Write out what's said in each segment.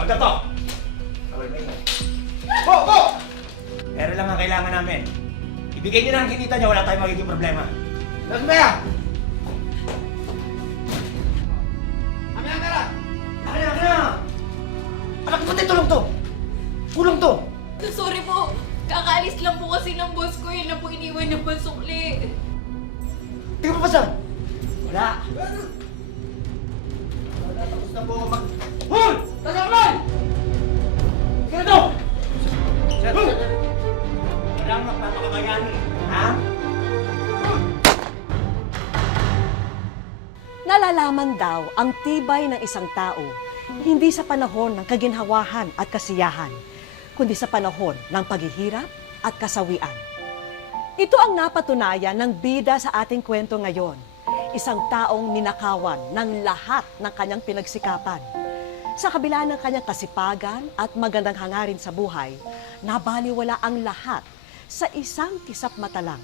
Agad to! Po! Po! Pero lang ang kailangan namin. Ibigay niyo na ang kinita niya, wala tayong magiging problema. Saan ba yan? Kami ang tara! Akin na! Anak ko, tulong to! Kulong to! Sorry po. Kakaalis lang po kasi ng boss ko. Yun lang po iniwan ng pasukli. Tingnan mo pa saan? Wala! Wala, tapos na po ako mag... Hoy! Tagalay! Kaya to! Sir, walang magpapakabayani, ha? Nalalaman daw ang tibay ng isang tao hindi sa panahon ng kaginhawahan at kasiyahan, kundi sa panahon ng paghihirap at kasawian. Ito ang napatunayan ng bida sa ating kwento ngayon. Isang taong ninakawan ng lahat ng kanyang pinagsikapan. Sa kabila ng kanyang kasipagan at magandang hangarin sa buhay, nabaliwala ang lahat sa isang kisap mata lang.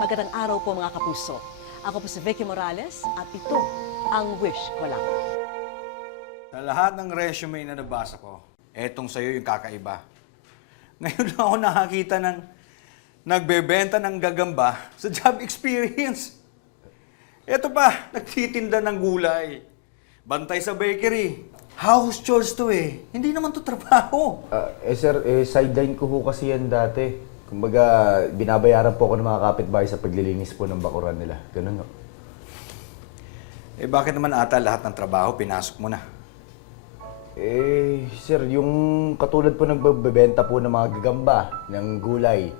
Magandang araw po mga kapuso. Ako po si Vicky Morales at ito ang Wish Ko Lang. Sa lahat ng resume na nabasa ko, etong sa'yo yung kakaiba. Ngayon lang ako nakakita ng nagbebenta ng gagamba sa job experience. Eto pa, nagtitinda ng gulay. Bantay sa bakery. House chores to eh. Hindi naman to trabaho. Sir, sideline ko ho kasi yan dati. Kumbaga, binabayaran po ako ng mga kapitbahay sa paglilinis po ng bakuran nila. Ganun, no? Eh bakit naman ata lahat ng trabaho pinasok mo na? Sir, yung katulad po nagbebenta po ng mga gagamba, ng gulay,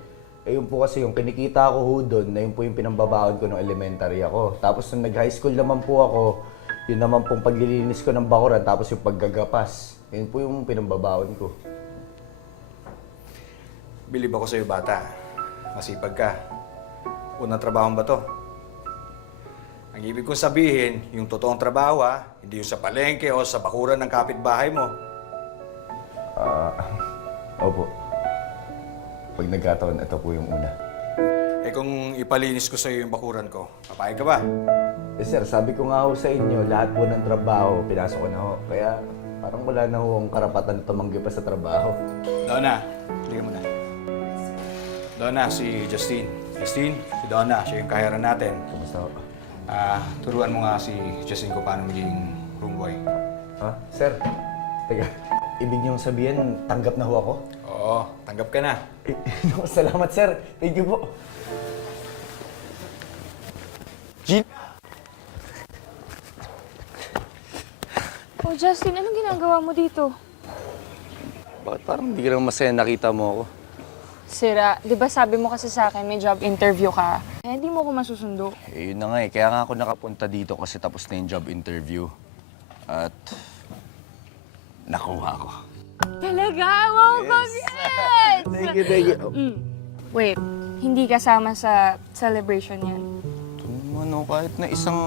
yun po kasi yung kinikita ko ho doon, na yun po yung pinambabaon ko nung elementary ako. Tapos nung nag-high school naman po ako, yun naman pong paglilinis ko ng bakuran, tapos yung paggagapas. Yun po yung pinambabaon ko. Bilib ako sa'yo, bata. Masipag ka. Unang trabaho ba to? Ang ibig kong sabihin, yung totoong trabaho hindi yung sa palengke o sa bakuran ng kapitbahay mo. Opo. Pag nagkataon, ito po yung una. Eh kung ipalinis ko sa'yo yung bakuran ko, papayag ka ba? Sir, sabi ko nga ho sa inyo, lahat po ng trabaho, pinasok ko na ho. Kaya parang wala na ho ang karapatan tumanggi pa sa trabaho. Donna, halika mo na. Donna, si Justine. Justine, si Donna, siya yung kahiran natin. Kamusta ho? Turuan mo nga si Justine kung paano maging room boy. Ha? Sir, teka, ibig niyong sabihin, tanggap na ho ako? Oo, tanggap ka na. Salamat, sir. Thank you po. Jean? Oh, Justin, anong ginagawa mo dito? Bakit parang hindi ka naman masaya nakita mo ako? Sira, di ba sabi mo kasi sa akin may job interview ka? Eh, hindi mo ko masusundo. Yun na nga eh. Kaya nga ako nakapunta dito kasi tapos na yung job interview. At nakuha ko. Talaga? Wow, congrats! Thank you, thank you. Wait, hindi kasama sa celebration yan. Ano, kahit na isang...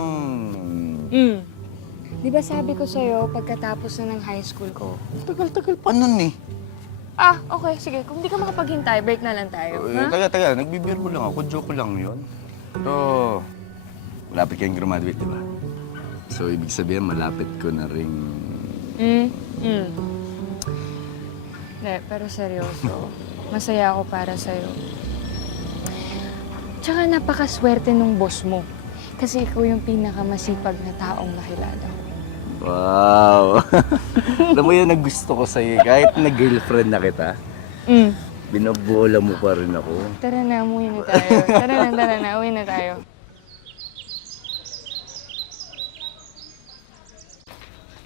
Di ba sabi ko sa'yo pagkatapos na ng high school ko? Tagal-tagal pa nun eh. Ah, okay, sige. Kung di ka makapaghintay, break na lang tayo. Ha? Taga, nagbibiro lang ako. Joke lang yun. Pero, malapit kayong graduate, di ba? So, ibig sabihin, malapit ko na rin... Hindi, pero seryoso. Masaya ako para sa'yo. Tsaka napakaswerte nung boss mo. Kasi ikaw yung pinakamasipag na taong nakilala ko. Wow! Alam mo yun, nagusto ko sa'yo. Kahit na-girlfriend na kita, binabola mo pa rin ako. Tara na, umuwi na tayo. Tara na, uwi na tayo.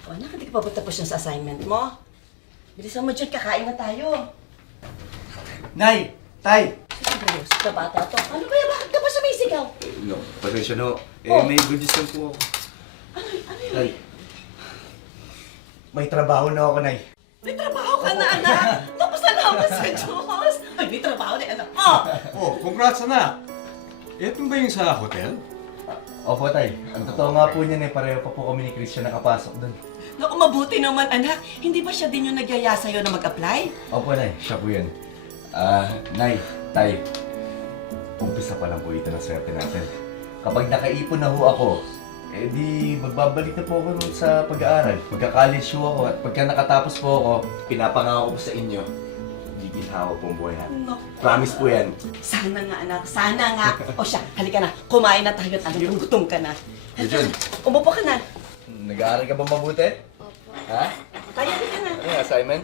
O anak, hindi ka pa ba tapos yung sa assignment mo? Bilisan mo dyan, kakain na tayo. Nay! Tay! Seryoso ka bata to. Ano ba yan? Bakit ka pa sumisigaw? No, pasensya no. May good news lang po ako. Ano yun? Nay, may trabaho na ako, Nay. May trabaho ka na, anak! Tapos na naman sa Diyos! Ay, may trabaho na, anak mo! Oh, congrats anak! Ito ba yung sa hotel? Opo, Tay. Ang totoo nga po niyan pareho pa po kami ni Christian nakapasok doon. Naku, mabuti naman, anak. Hindi ba siya din yung nagyaya sa'yo na mag-apply? Opo, Nay. Siya po yan. Nay, Tay. Umpisa pa lang po ito ng swerte natin. Kapag nakaipon na ho ako, Eh di, magbabalik na po ako nun sa pag-aaral. Magka-college po ako at pagka nakatapos po ako, pinapangako ko po sa inyo, giginhawa po ang buhay natin. Promise po yan. Sana nga, anak. Sana nga. O siya, halika na. Kumain na tayo at alam yung gutom ka na. Diyon, Umupo ka na. nag-aaral ka ba mabuti? Opo. Ha? Kaya halika na. Ano yung assignment?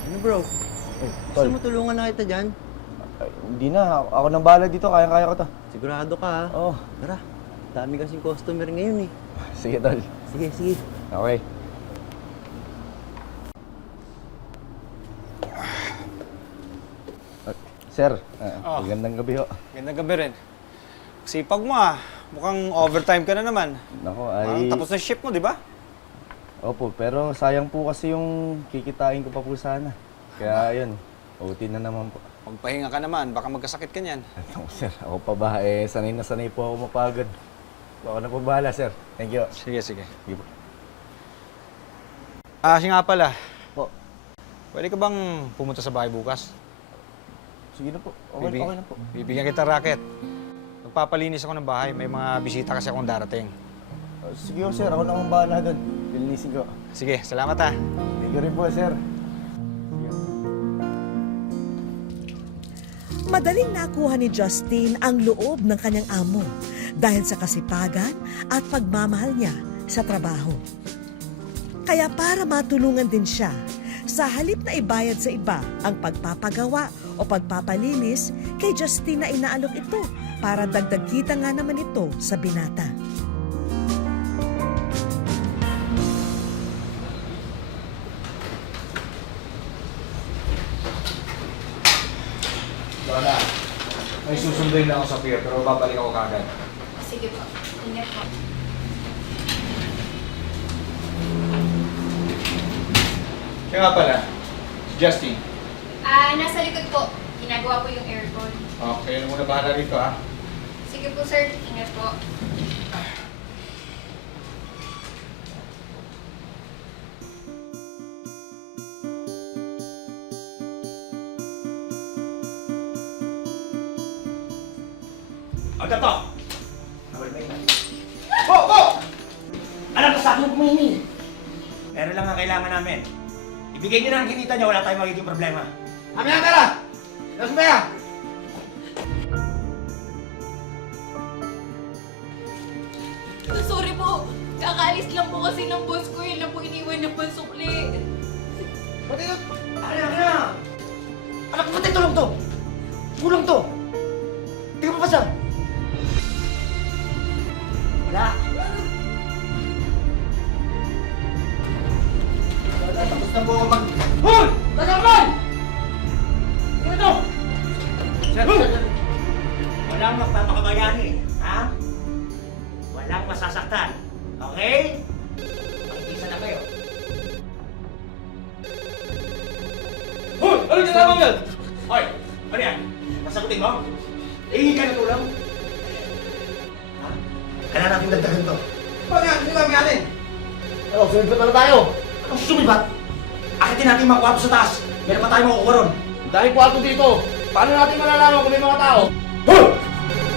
Ano bro? Tol. Gusto mo tulungan na kita dyan? Hindi na. Ako nang bahala dito. Kaya-kaya ko to. Sigurado ka ha? Oo. Tara, dami kasing customer ngayon eh. Sige, tol. Sige, sige. Okay. Sir, magandang gabi ho. Gandang gabi rin. Sipag mo ah. Mukhang overtime ka na naman. Nako, Parang ay... tapos na shift mo, di ba? Opo, pero sayang po kasi yung kikitain ko pa po sana. Kaya yun, OT na naman po. Magpahinga ka naman, baka magkasakit ka niyan. Ano, sir, ako pa ba? Eh, sanay na sanay po ako mapagod. Ako na po bahala, sir. Thank you. Sige, sige. Sige po. Siya nga pala. Po. Pwede ka bang pumunta sa bahay bukas? Sige na po. Okay, okay na po. Bibigyan kita racket. Magpapalinis ako ng bahay. May mga bisita kasi akong darating. Sige po, sir. Ako na akong bahala doon. Lilinisin ko. Sige, salamat ah. Thank you rin po, sir. Madaling nakuha ni Justin ang loob ng kanyang amo dahil sa kasipagan at pagmamahal niya sa trabaho. Kaya para matulungan din siya, sa halip na ibayad sa iba ang pagpapagawa o pagpapalinis, kay Justin na inaalok ito para dagdag kita nga naman ito sa binata. Lola, may susunduin lang ako sa pier, pero babalik ako kagad. Sige po. Ingat po. Siya nga pala, si Justin. Nasa likod po. Ginagawa po yung aircon. Okay, ano muna bahala rito ah. Sige po, sir. Ingat po. Agad to! Po! Po! Alam ka sa akin kumaini. Pero lang ang kailangan namin. Ibigay niyo na ang kinita niya, wala tayong magiging problema. Amin ang pera! Tapos ba yan? Sorry po. Kakaalis lang po kasi ng boss ko. Yun lang po iniwan ng pansukli. Pati ito! Akin na! Anak ko, pati tulong to! Kulang to! Hindi ka papasa! Wala! Wala, tapos na po ako mag... Hoy! Tagamay! Ano to? Sir, walang magpapakabayani, ha? Walang masasaktan, okay? Makikisa na kayo. Hoy! Ano ginagawa mo yan? Hoy! Ano yan? Nasagutin mo? Ihingi ka na tulong? Ha? Kailangan natin dagdagan to. Ano yan? Hindi kami natin. Ano? Sumibat na tayo. Anong sumibat? Akitin natin mga kwarto sa taas. Meron pa tayo makukuha ron. Dahil kwarto dito, paano natin malalaman kung may mga tao? Hoy!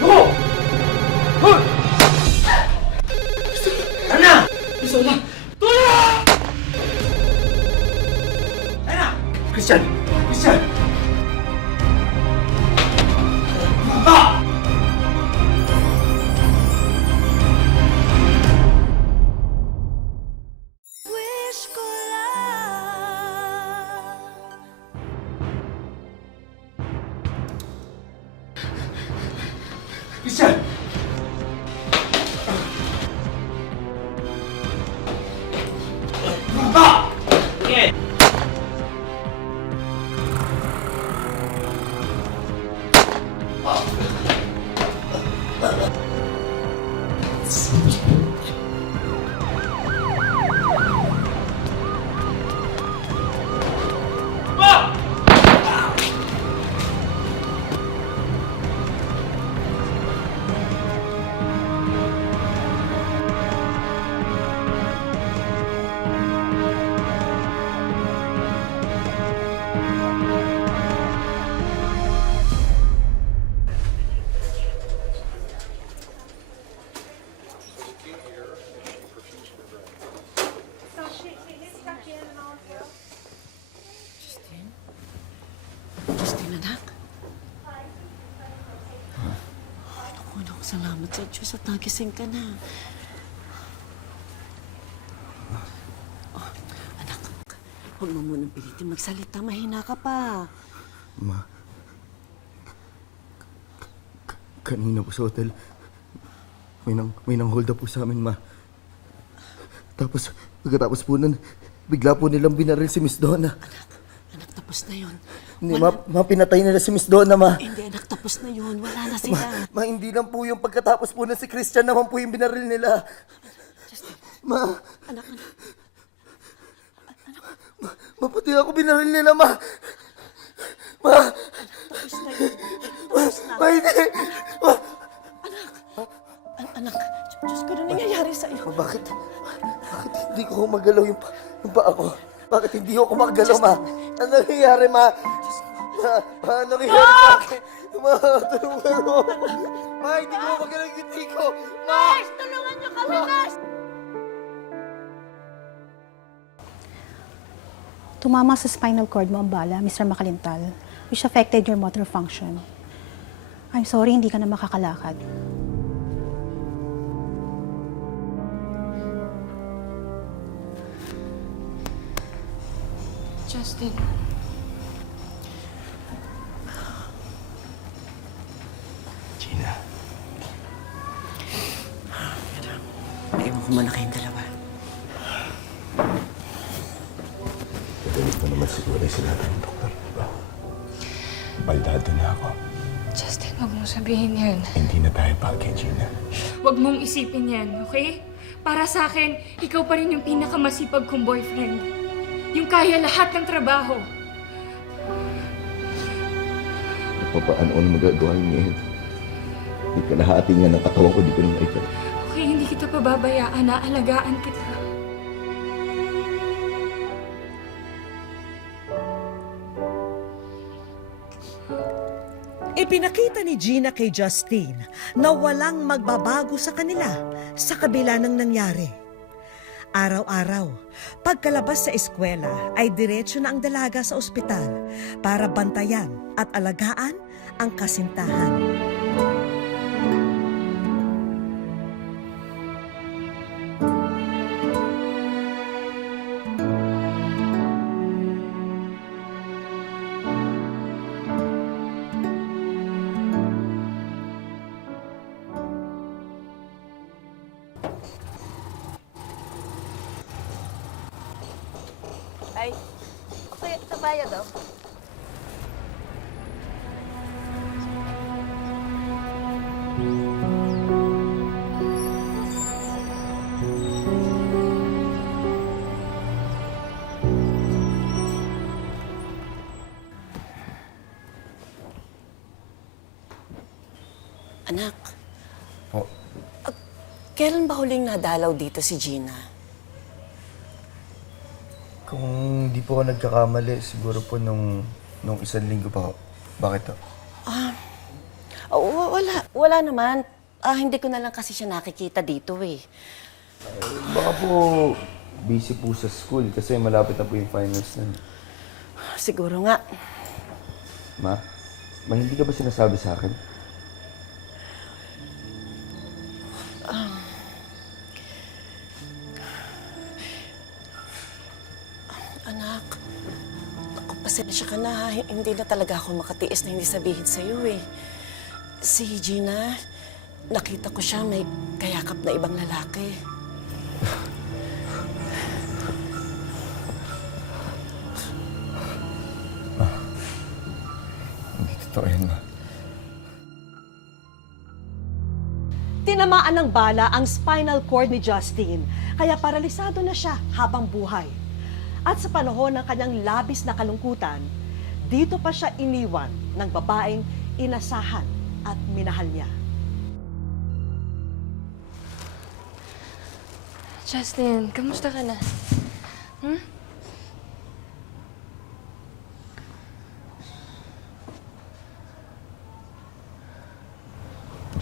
Luko! Hoy! Ano na? Gusto na! Tulong! Ayun na! Christian! Christian! Ah! Christian! Ah! Sige! Salamat sa Diyos at nagising ka na. Oh, anak, huwag mo munang pilitin magsalita. Mahina ka pa. Ma, kanina po sa hotel, may nang hold up po sa amin, ma. Tapos, pagkatapos po nun, bigla po nilang binaril si Miss Donna. Anak, tapos na yun. Hindi, ma, pinatay nila si Miss Donna, ma. Hindi, anak, tapos na yun. Wala na sila. Ma, hindi lang po yung pagkatapos po na si Christian naman po yung binaril nila. Ma, Anak, ma, pati ako binaril nila, ma. Ma, tapos na yun. Tapos na. ma, hindi. Ma, Anak, Diyos ko, ano nangyayari sa'yo? ma, bakit hindi ko magalaw yung paa ko? Bakit hindi ako magalaw, ma? Ano nangyayari, ma? Ma, ano nangyayari sa akin? Ma, tulungan mo. Ma, hindi ko magalaw yung ngiti ko. Ma! Tulungan niyo kami, Nurse! Tumama sa spinal cord mo ang bala, Mr. Makalintal, which affected your motor function. I'm sorry, hindi ka na makakalakad. Justin. Gina. Naiwan ko muna kayong dalawa. Pagalit mo naman siguro yung sinabi ng doktor, di ba? Baldado na ako. Justin, huwag mong sabihin yan. Hindi na tayo bagay, Gina. Huwag mong isipin yan, okay? Para sa akin, ikaw pa rin yung pinakamasipag kong boyfriend. Yung kaya lahat ng trabaho. Paano ko na magagawa yun ngayon? Hindi ka nahati nga ng katawan ko, di ko na maikot. Okay, hindi kita pababayaan, naalagaan kita. Ipinakita ni Gina kay Justine na walang magbabago sa kanila sa kabila ng nangyari. Araw-araw, pagkalabas sa eskwela ay diretso na ang dalaga sa ospital para bantayan at alagaan ang kasintahan. Ay, okay, nabayad daw. Anak, Po, kailan ba huling nadalaw dito si Gina? kung di po ako nagkakamali, siguro po nung 1 linggo pa. Bakit to? Wala naman. Hindi ko na lang kasi siya nakikita dito eh. Baka po busy po sa school kasi malapit na po yung finals na. Siguro nga. Ma, hindi ka ba sinasabi sa akin? Anak, ako pasensya ka na ha. Hindi na talaga ako makatiis na hindi sabihin sa'yo eh. Si Gina, nakita ko siya may kayakap na ibang lalaki. Hindi totoo yan, ma. Tinamaan ng bala ang spinal cord ni Justine, kaya paralisado na siya habang buhay. At sa panahon ng kanyang labis na kalungkutan, dito pa siya iniwan ng babaeng inasahan at minahal niya. Justin, kamusta ka na?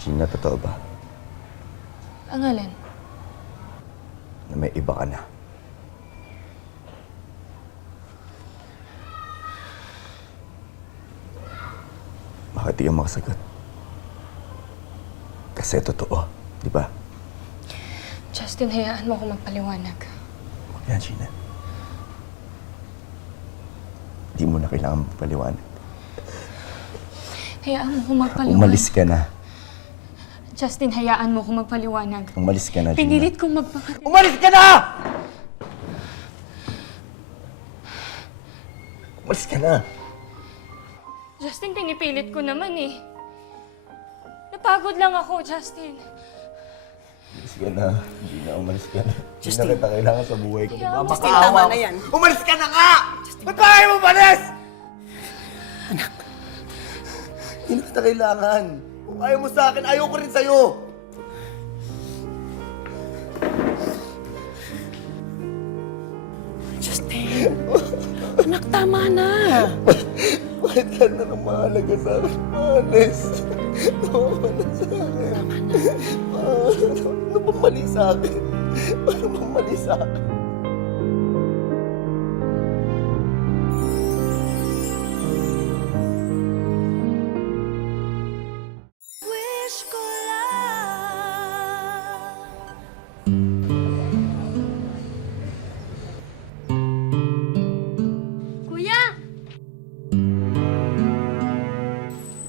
Gina, totoo ba? Ang alin? Na may iba ka na. Bakit di ka makasagot? Kasi totoo, di ba? Justin, hayaan mo ako magpaliwanag. Yan, Gina. Di mo na kailangan magpaliwanag. Hayaan mo ako magpaliwanag. Umalis ka na. Justin, hayaan mo ako magpaliwanag. Umalis ka na, Gina. Pinilit kong magpakatid. Umalis ka na! Umalis ka na! Justin, pinipilit ko naman eh. Napagod lang ako, Justin. Umalis ka na. Gina, umalis ka na. Hindi Justin. na kita kailangan sa buhay ko. Justin, Makakaawa tama ko. na yan. Umalis ka na nga! Ba't ba kayo umalis? Hindi na kita kailangan. Kung ayaw mo sa akin, ayaw ko rin sa'yo. Justin, anak, tama na. Bakit ka na nang mahalaga sa akin? Honest. Tawa na sa akin. Tama na. Ano bang mali sa akin? Ano bang mali sa akin? Kuya!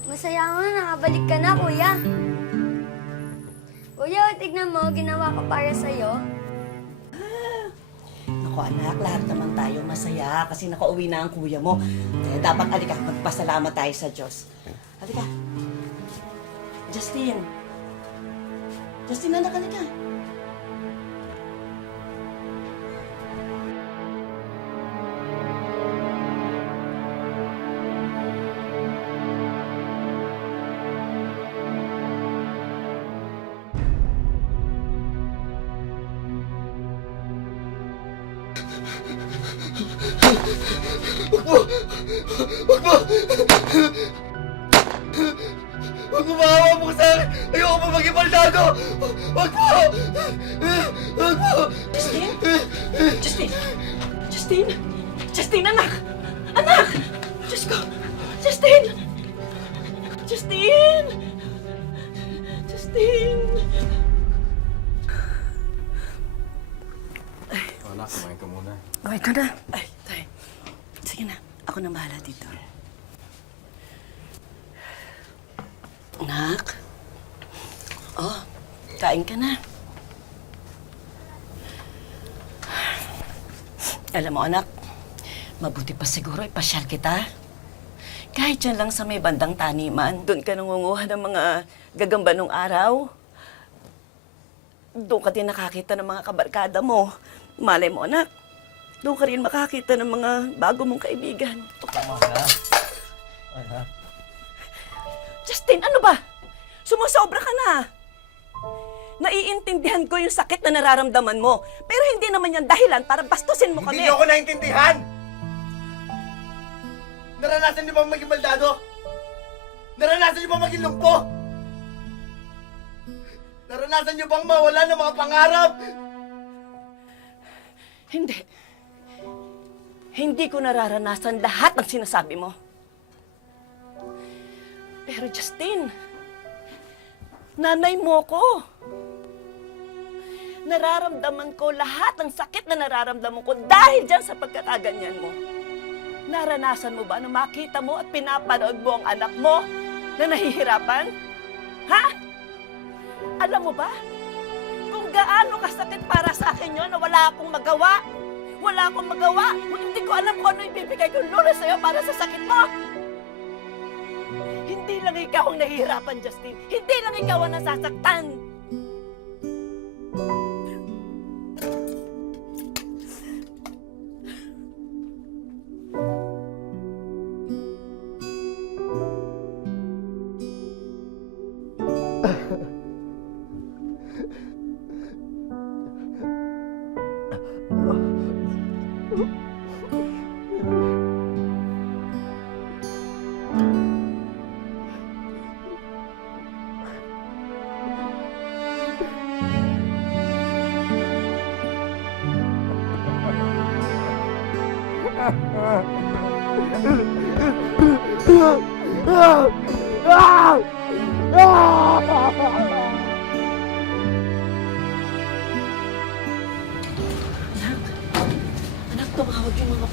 Masaya nga, nakabalik ka na, kuya. Kuya, tignan mo, ginawa ko para sa'yo. Naku anak, lahat naman tayo masaya kasi nakauwi na ang kuya mo. Kaya dapat alika, magpasalamat tayo sa Diyos. Halika. Justin. Justin, anak, halika. Huwag mo maawa mo sa akin! Ayoko pa maging baldado! Huwag mo! Huwag mo! Justin? Justin? Justin? Justin, anak! Anak! Diyos ko! Justin! Justin! Justin! Anak, kumain ka muna. Okay ka na. Ay, tay. Sige na. Ako na bahala dito. Anak. Oh, kain ka na. Alam mo, anak, mabuti pa siguro ipasyal kita. Kahit dyan lang sa may bandang taniman, doon ka nangunguha ng mga gagamba nung araw. Doon ka din nakakita ng mga kabarkada mo. Malay mo, anak. Doon ka rin makakita ng mga bago mong kaibigan. Tama na. Anak. Justin, ano ba? Sumusobra ka na. Naiintindihan ko yung sakit na nararamdaman mo. Pero hindi naman yan dahilan para bastusin mo kami. Hindi niyo ako naintindihan! Naranasan niyo bang maging baldado? Naranasan niyo bang maging lumpo? Naranasan niyo bang mawala ng mga pangarap? Hindi. Hindi ko nararanasan lahat ng sinasabi mo. Pero Justin, nanay mo ko. Nararamdaman ko lahat ng sakit na nararamdaman ko dahil dyan sa pagkakaganyan mo. Naranasan mo ba na makita mo at pinapanood mo ang anak mo na nahihirapan? Ha? Alam mo ba? Kung gaano kasakit para sa akin yun na wala akong magawa. Wala akong magawa. Hindi ko alam kung ano ibibigay kong lunas sa'yo para sa sakit mo. Hindi lang ikaw ang nahihirapan, Justin. Hindi lang ikaw ang nasasaktan.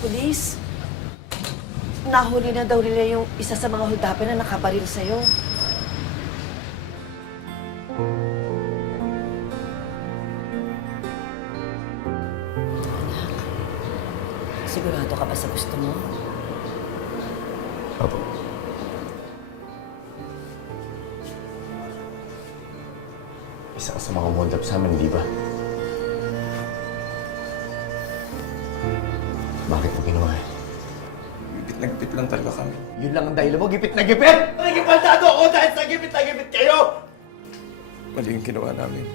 pulis. Nahuli na daw nila yung isa sa mga huldapan na nakabaril sa'yo. Sigurado ka ba sa gusto mo? Apo. Isa ka sa mga umundap sa amin, di ba? Bakit mo ginawa yan? Gipit na gipit lang talaga kami. Yun lang ang dahilan mo, gipit na gipit! Nagipaldado ako dahil sa gipit na gipit kayo! Mali yung ginawa namin.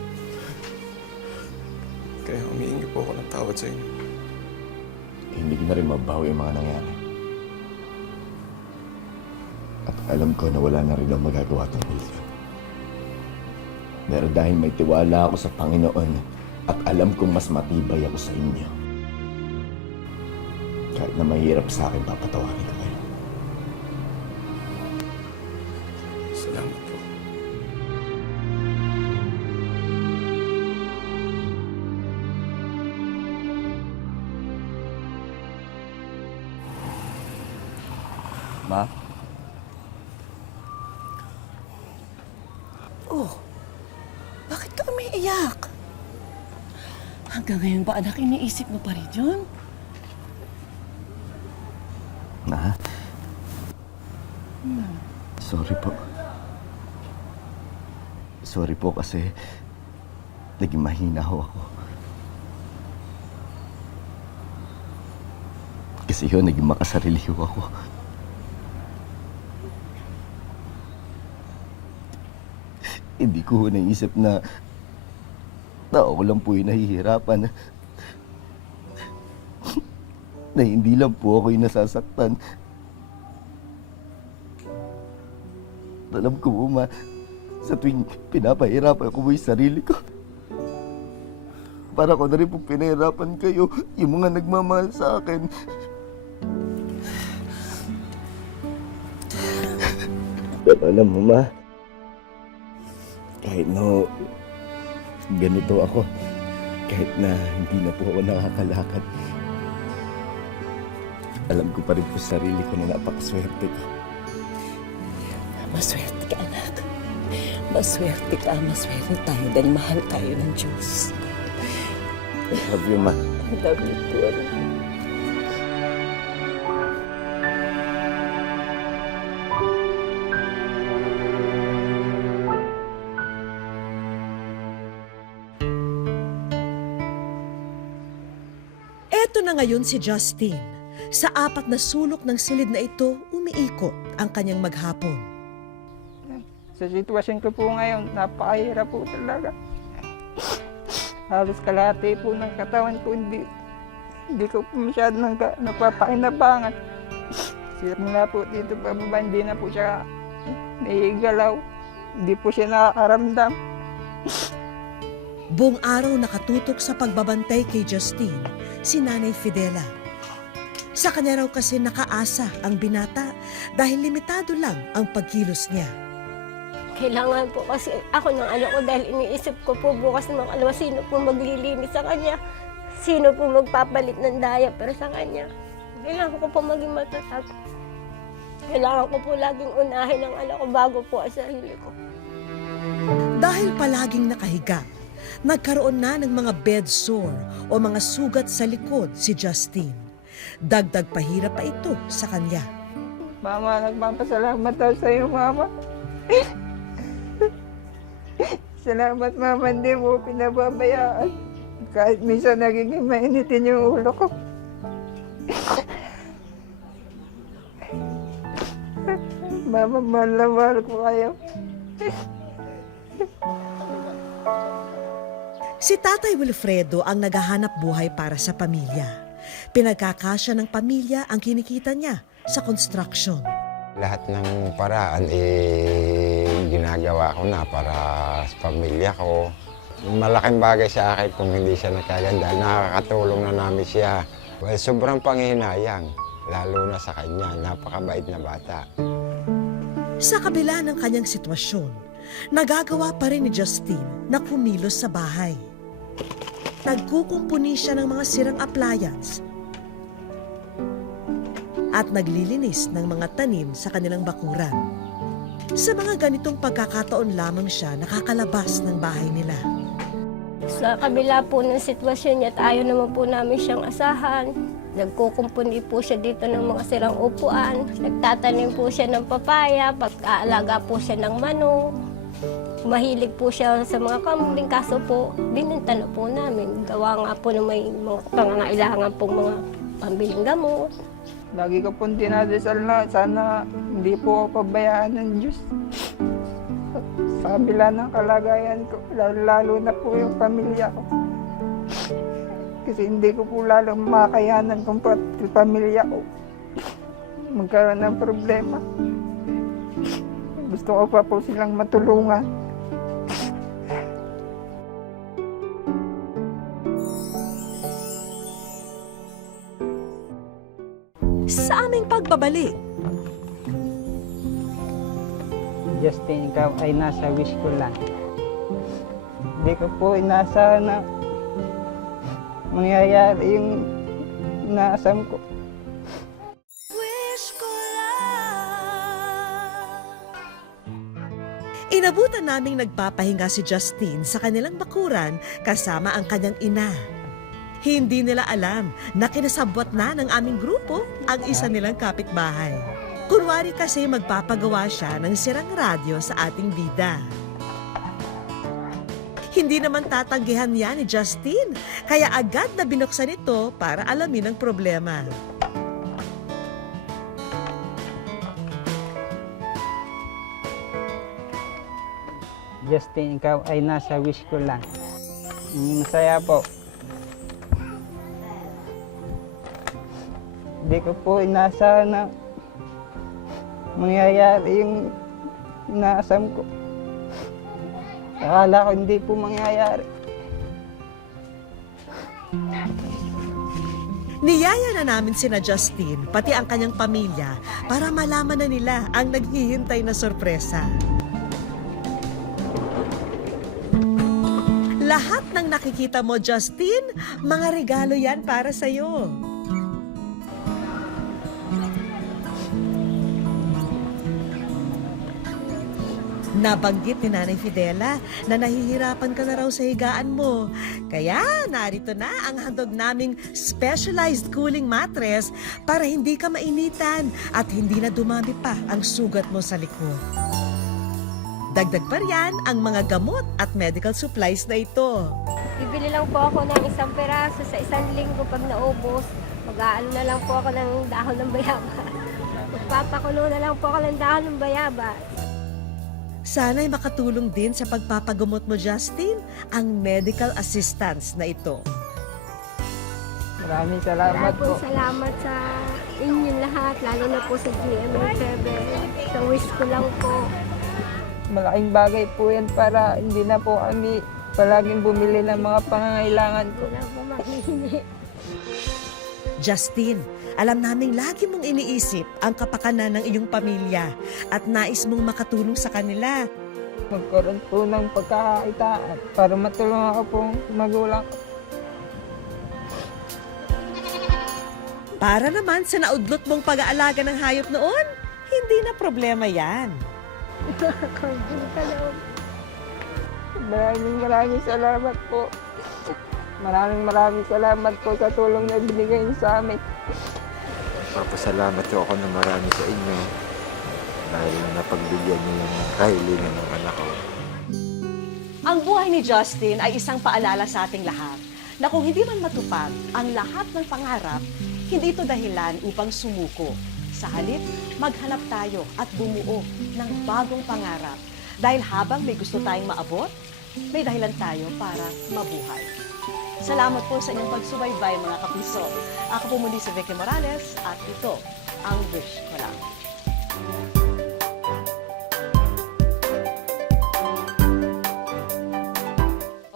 Kaya humihingi po ako ng tawad sa inyo. Hindi ko na rin mabawi yung mga nangyari. At alam ko na wala na rin ang magagawa tungkol doon. Pero dahil may tiwala ako sa Panginoon at alam kong mas matibay ako sa inyo, kahit na mahirap sa akin, papatawarin ko kayo. Salamat po. Ma? Oh, bakit ka umiiyak? Hanggang ngayon ba, anak, iniisip mo pa rin yun? Ma? Sorry po. Sorry po kasi naging mahina ho ako. Kasi yun, naging makasarili ho ako. Hindi ko naisip na ako lang po yung nahihirapan. Na hindi lang po ako yung nasasaktan. Alam ko po, Ma, sa tuwing pinapahirapan ko po yung sarili ko, para ko na rin po pinahirapan kayo, yung mga nagmamahal sa akin. Pero alam mo, Ma, kahit na ganito ako, kahit na hindi na po ako nakakalakad, alam ko pa rin po sa sarili ko na napakaswerte ko. Maswerte ka, anak. Maswerte ka, maswerte tayo dahil mahal tayo ng Diyos. I love you, Ma. I love you too, anak. Eto na ngayon si Justin. Sa 4 na sulok ng silid na ito, umiikot ang kanyang maghapon. Sa sitwasyon ko po ngayon, napakahirap po talaga. Halos kalahati po ng katawan ko, hindi ko po masyadong napapakinabangan. Simula po dito pababa, hindi na po siya naigalaw. Hindi po siya nakakaramdam. Buong araw nakatutok sa pagbabantay kay Justine, si Nanay Fidela. Sa kanya raw kasi nakaasa ang binata dahil limitado lang ang pagkilos niya. Kailangan po kasi ako ng anak ko dahil iniisip ko po bukas ng alawa sino po maglilinis sa kanya. Sino po magpapalit ng diaper sa kanya. Kailangan ko po maging matatag. Kailangan ko po laging unahin ang anak ko bago po ang sarili ko. Dahil palaging nakahiga, nagkaroon na ng mga bed sore o mga sugat sa likod si Justine. Dagdag pahirap pa ito sa kanya. Mama, nagpapasalamat daw sa iyo, Mama. Salamat, Mama, hindi mo pinababayaan. Kahit minsan nagiging mainitin yung ulo ko. Mama, mahal na mahal ko kayo. Si Tatay Wilfredo ang naghahanap buhay para sa pamilya. Pinagkakasya ng pamilya ang kinikita niya sa construction. Lahat ng paraan ginagawa ko na para sa pamilya ko. Malaking bagay sa akin kung hindi siya nagkaganda. Nakakatulong na namin siya. Well, sobrang panghihinayang, lalo na sa kanya. Napakabait na bata. Sa kabila ng kanyang sitwasyon, nagagawa pa rin ni Justine na kumilos sa bahay. Nagkukumpuni siya ng mga sirang appliance. at naglilinis ng mga tanim sa kanilang bakuran. Sa mga ganitong pagkakataon lamang siya nakakalabas ng bahay nila. Sa kabila po ng sitwasyon niya at ayaw naman po namin siyang asahan, nagkukumpuni po siya dito ng mga sirang upuan. Nagtatanim po siya ng papaya, pag-aalaga po siya ng manok. Mahilig po siya sa mga kambing, kaso po, binenta na po namin. Gawa nga po na may mga pangangailangan pong mga pambiling gamot. Lagi ko pong dinadasal na sana hindi po ako pabayaan ng Diyos. Sa kabila ng kalagayan ko, lalo na po yung pamilya ko. Kasi hindi ko po lalong makayanan kung pati pamilya ko magkaroon ng problema. Gusto ko pa po silang matulungan. Sa aming pagbabalik, Justin, ikaw ay nasa wish ko lang. Hindi ko po inaasahan na mangyayari yung inaasam ko. inabutan naming nagpapahinga si Justine sa kanilang bakuran kasama ang kanyang ina. Hindi nila alam na kinasabwat na ng aming grupo ang isa nilang kapitbahay. Kunwari kasi magpapagawa siya ng sirang radyo sa ating bida. Hindi naman tatanggihan yan ni Justine, kaya agad na binuksan ito para alamin ang problema. Justin, ikaw ay nasa wish ko lang. Masaya po. Hindi ko po inaasahan na mangyayari yung inaasam ko. Akala ko hindi po mangyayari. Niyaya na namin sina Justine, pati ang kanyang pamilya, para malaman na nila ang naghihintay na sorpresa. Lahat ng nakikita mo, Justine, mga regalo yan para sa'yo. Nabanggit ni Nanay Fidela na nahihirapan ka na raw sa higaan mo. Kaya narito na ang handog naming specialized cooling mattress para hindi ka mainitan at hindi na dumami pa ang sugat mo sa likod. Dagdag pa riyan ang mga gamot at medical supplies na ito. Bibili lang po ako ng isang peraso sa isang linggo pag naubos. Mag-aano na lang po ako ng dahon ng bayaba. Magpapakulo na lang po ako ng dahon ng bayaba. Sana'y makatulong din sa pagpapagamot mo, Justine, ang medical assistance na ito. Maraming salamat po. Salamat sa inyong lahat, lalo na po sa GMA7. Sa wish ko lang po. Malaking bagay po yan para hindi na po kami palaging bumili ng mga pangangailangan ko. Wala po mahihingi. Justine, alam naming lagi mong iniisip ang kapakanan ng iyong pamilya at nais mong makatulong sa kanila. Magkaroon po ng pagkakakitaan para matulungan ako pong magulang ko. Para naman sa naudlot mong pag-aalaga ng hayop noon, hindi na problema yan. Maraming salamat po. Maraming salamat po sa tulong na binigay niyo sa amin. Papasalamat ko ako na marami sa inyo dahil napagbigyan niyo ng kahilingan ng anak ko. Ang buhay ni Justin ay isang paalala sa ating lahat na kung hindi man matupad ang lahat ng pangarap, hindi ito dahilan upang sumuko. Sa halip, maghanap tayo at bumuo ng bagong pangarap. Dahil habang may gusto tayong maabot, may dahilan tayo para mabuhay. Salamat po sa inyong pagsubaybay, mga kapuso. Ako po muli si Vicky Morales at ito ang Wish Ko Lang.